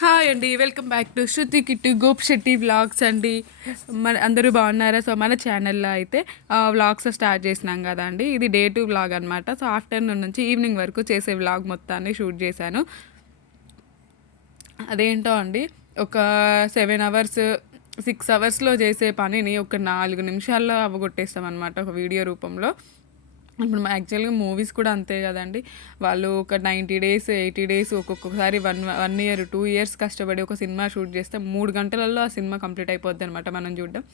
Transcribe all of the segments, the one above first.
Hi అండి, welcome back to Shruti Kittu Gop Shetty vlogs అండి. అందరూ బాగున్నారా? సో మన ఛానల్లో అయితే వ్లాగ్స్ స్టార్ట్ చేసినాం కదా అండి. ఇది డే 2 వ్లాగ్ అనమాట. సో ఆఫ్టర్నూన్ నుంచి ఈవినింగ్ వరకు చేసే వ్లాగ్ మొత్తాన్ని షూట్ చేశాను. అదేంటో అండి, ఒక 7 అవర్స్ 6 అవర్స్లో చేసే పనిని ఒక 4 నిమిషాల్లో అవగొట్టేస్తాం అనమాట ఒక వీడియో రూపంలో. ఇప్పుడు యాక్చువల్గా మూవీస్ కూడా అంతే కదండి. వాళ్ళు ఒక 90 డేస్ 80 డేస్ ఒక్కొక్కసారి 1 ఇయర్ 2 ఇయర్స్ కష్టపడి ఒక సినిమా షూట్ చేస్తే 3 గంటలలో ఆ సినిమా కంప్లీట్ అయిపోద్ది అనమాట మనం చూడడం.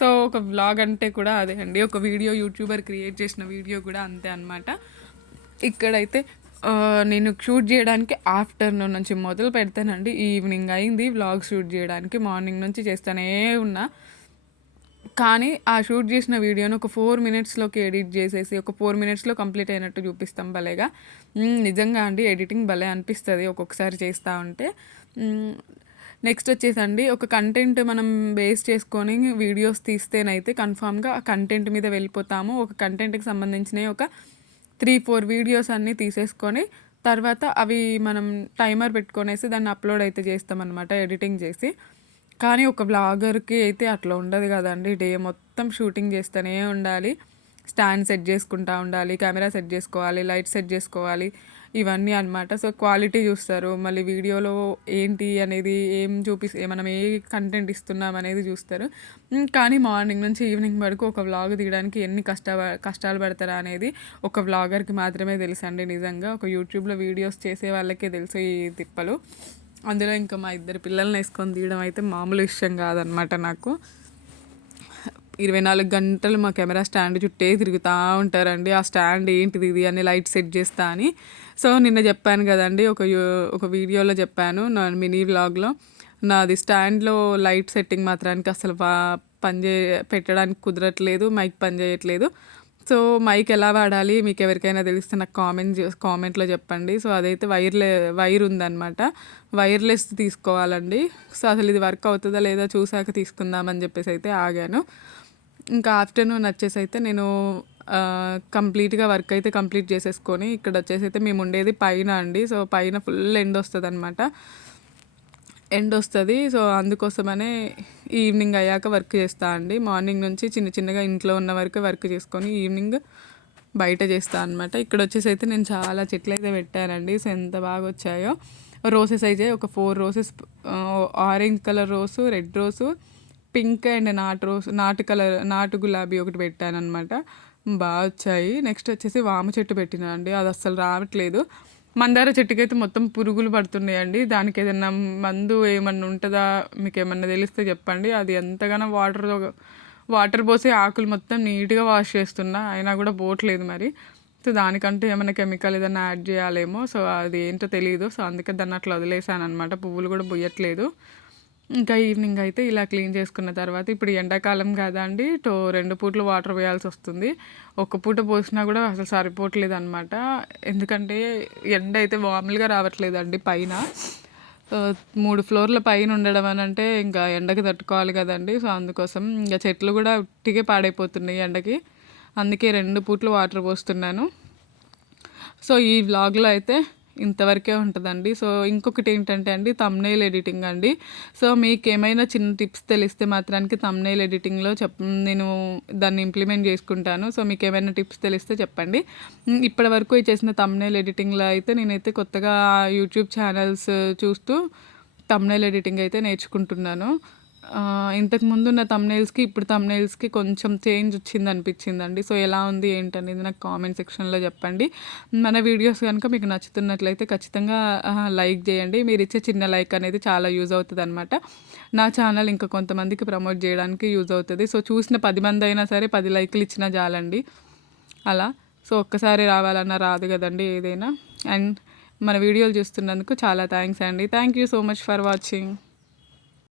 సో ఒక వ్లాగ్ అంటే కూడా అదే అండి, ఒక వీడియో యూట్యూబర్ క్రియేట్ చేసిన వీడియో కూడా అంతే అనమాట. ఇక్కడైతే నేను షూట్ చేయడానికి ఆఫ్టర్నూన్ నుంచి మొదలు పెడతానండి. ఈవినింగ్ అయింది వ్లాగ్ షూట్ చేయడానికి. మార్నింగ్ నుంచి చేస్తూనే ఉన్నా, కానీ ఆ షూట్ చేసిన వీడియోని ఒక 4 మినిట్స్లోకి ఎడిట్ చేసేసి ఒక 4 మినిట్స్లో కంప్లీట్ అయినట్టు చూపిస్తాం భలేగా. నిజంగా అండి, ఎడిటింగ్ భలే అనిపిస్తుంది ఒక్కొక్కసారి చేస్తూ ఉంటే. నెక్స్ట్ వచ్చేసండి, ఒక కంటెంట్ మనం బేస్ చేసుకొని వీడియోస్ తీస్తేనైతే కన్ఫామ్గా ఆ కంటెంట్ మీద వెళ్ళిపోతాము. ఒక కంటెంట్కి సంబంధించిన ఒక 3-4 వీడియోస్ అన్నీ తీసేసుకొని తర్వాత అవి మనం టైమర్ పెట్టుకొనేసి దాన్ని అప్లోడ్ అయితే చేస్తామన్నమాట, ఎడిటింగ్ చేసి. కానీ ఒక వ్లాగర్కి అయితే అట్లా ఉండదు కదండి. డే మొత్తం షూటింగ్ చేస్తూనే ఉండాలి, స్టాండ్ సెట్ చేసుకుంటూ ఉండాలి, కెమెరా సెట్ చేసుకోవాలి, లైట్ సెట్ చేసుకోవాలి, ఇవన్నీ అనమాట. సో క్వాలిటీ చూస్తారు, మళ్ళీ వీడియోలో ఏంటి అనేది మనం ఏ కంటెంట్ ఇస్తున్నాం అనేది చూస్తారు. కానీ మార్నింగ్ నుంచి ఈవినింగ్ వరకు ఒక వ్లాగ్ తీయడానికి ఎన్ని కష్టాలు పడతారా అనేది ఒక వ్లాగర్కి మాత్రమే తెలుసు అండి. నిజంగా ఒక యూట్యూబ్లో వీడియోస్ చేసే వాళ్ళకే తెలుసు ఈ తిప్పలు. అందులో ఇంకా మా 2 పిల్లల్ని వేసుకొని తీయడం అయితే మామూలు విషయం కాదనమాట. నాకు 24 గంటలు మా కెమెరా స్టాండ్ చుట్టే తిరుగుతూ ఉంటారండి. ఆ స్టాండ్ ఏంటిది ఇది అని లైట్ సెట్ చేస్తా అని. సో నిన్న చెప్పాను కదండి, ఒక వీడియోలో చెప్పాను, నా మినీ వ్లాగ్లో, నాది స్టాండ్లో లైట్ సెట్టింగ్ మాత్రానికి అసలు పెట్టడానికి కుదరట్లేదు, మైక్ పని చేయట్లేదు. సో మైక్ ఎలా వాడాలి మీకు ఎవరికైనా తెలిస్తే నాకు కామెంట్లో చెప్పండి. సో అదైతే వైర్ ఉందన్నమాట, వైర్లెస్ తీసుకోవాలండి. సో అసలు ఇది వర్క్ అవుతుందా లేదా చూసాక తీసుకుందామని చెప్పేసి అయితే ఆగాను. ఇంకా ఆఫ్టర్నూన్ వచ్చేసి అయితే నేను కంప్లీట్గా వర్క్ అయితే కంప్లీట్ చేసేసుకొని, ఇక్కడ వచ్చేసి అయితే మేము ఉండేది పైన అండి. సో పైన ఫుల్ ఎండ్ వస్తుంది అనమాట, ఎండ్ వస్తుంది. సో అందుకోసమనే ఈవినింగ్ అయ్యాక వర్క్ చేస్తా అండి. మార్నింగ్ నుంచి చిన్నగా ఇంట్లో ఉన్న వరకు వర్క్ చేసుకొని ఈవినింగ్ బయట చేస్తా అనమాట. ఇక్కడ వచ్చేసి అయితే నేను చాలా చెట్లు అయితే పెట్టానండి. సో ఎంత బాగా వచ్చాయో. రోసెస్ అయితే ఒక 4 roses, orange colour rose, red rose, pink and నాటు గులాబీ ఒకటి పెట్టాను అనమాట. బాగా వచ్చాయి. నెక్స్ట్ వచ్చేసి వామ చెట్టు పెట్టినా అండి, అది అస్సలు రావట్లేదు. మందార చెట్టుకి అయితే మొత్తం పురుగులు పడుతున్నాయండి. దానికి ఏదైనా మందు ఏమన్నా ఉంటుందా, మీకు ఏమన్నా తెలిస్తే చెప్పండి. అది ఎంతగానో వాటర్ పోసి ఆకులు మొత్తం నీట్గా వాష్ చేస్తున్నా, అయినా కూడా పోవట్లేదు మరి. సో దానికంటే ఏమైనా కెమికల్ ఏదైనా యాడ్ చేయాలేమో. సో అది ఏంటో తెలియదు. సో అందుకే దాన్ని అట్లా వదిలేసాను అనమాట. పువ్వులు కూడా పోయట్లేదు. ఇంకా ఈవినింగ్ అయితే ఇలా క్లీన్ చేసుకున్న తర్వాత, ఇప్పుడు ఎండాకాలం కదా అండి, 2 పూటలు వాటర్ పోయాల్సి వస్తుంది. ఒక్క పూట పోసినా కూడా అసలు సరిపోవట్లేదు అనమాట. ఎందుకంటే ఎండ అయితే మామూలుగా రావట్లేదండి పైన. 3 ఫ్లోర్ల పైన ఉండడం అని అంటే ఇంకా ఎండకి తట్టుకోవాలి కదండి. సో అందుకోసం ఇంకా చెట్లు కూడా ఉట్టిగా పాడైపోతున్నాయి ఎండకి. అందుకే 2 పూటలు వాటర్ పోస్తున్నాను. సో ఈ వ్లాగ్లో అయితే ఇంతవరకే ఉంటుందండి. సో ఇంకొకటి ఏంటంటే అండి, థంబ్నెయిల్ ఎడిటింగ్ అండి. సో మీకు ఏమైనా చిన్న టిప్స్ తెలిస్తే మాత్రానికి థంబ్నెయిల్ ఎడిటింగ్లో నేను దాన్ని ఇంప్లిమెంట్ చేసుకుంటాను. సో మీకు ఏమైనా టిప్స్ తెలిస్తే చెప్పండి. ఇప్పటి వరకు చేసిన థంబ్నెయిల్ ఎడిటింగ్లో అయితే నేనైతే కొత్తగా యూట్యూబ్ ఛానల్స్ చూస్తూ థంబ్నెయిల్ ఎడిటింగ్ అయితే నేర్చుకుంటున్నాను. ఇంతకు ముందున్న థంబ్నెయిల్స్కి ఇప్పుడు థంబ్నెయిల్స్కి కొంచెం చేంజ్ వచ్చింది అనిపించిందండి. సో ఎలా ఉంది ఏంటనేది నాకు కామెంట్ సెక్షన్లో చెప్పండి. మన వీడియోస్ కనుక మీకు నచ్చుతున్నట్లయితే ఖచ్చితంగా లైక్ చేయండి. మీరు ఇచ్చే చిన్న లైక్ అనేది చాలా యూజ్ అవుతుంది అనమాట. నా ఛానల్ ఇంకా కొంతమందికి ప్రమోట్ చేయడానికి యూజ్ అవుతుంది. సో చూసిన 10 మంది అయినా సరే 10 లైక్లు ఇచ్చినా చాలండి అలా. సో ఒక్కసారి రావాలన్నా రాదు కదండి ఏదైనా. అండ్ మన వీడియోలు చూస్తున్నందుకు చాలా థ్యాంక్స్ అండి. Thank you so much for watching.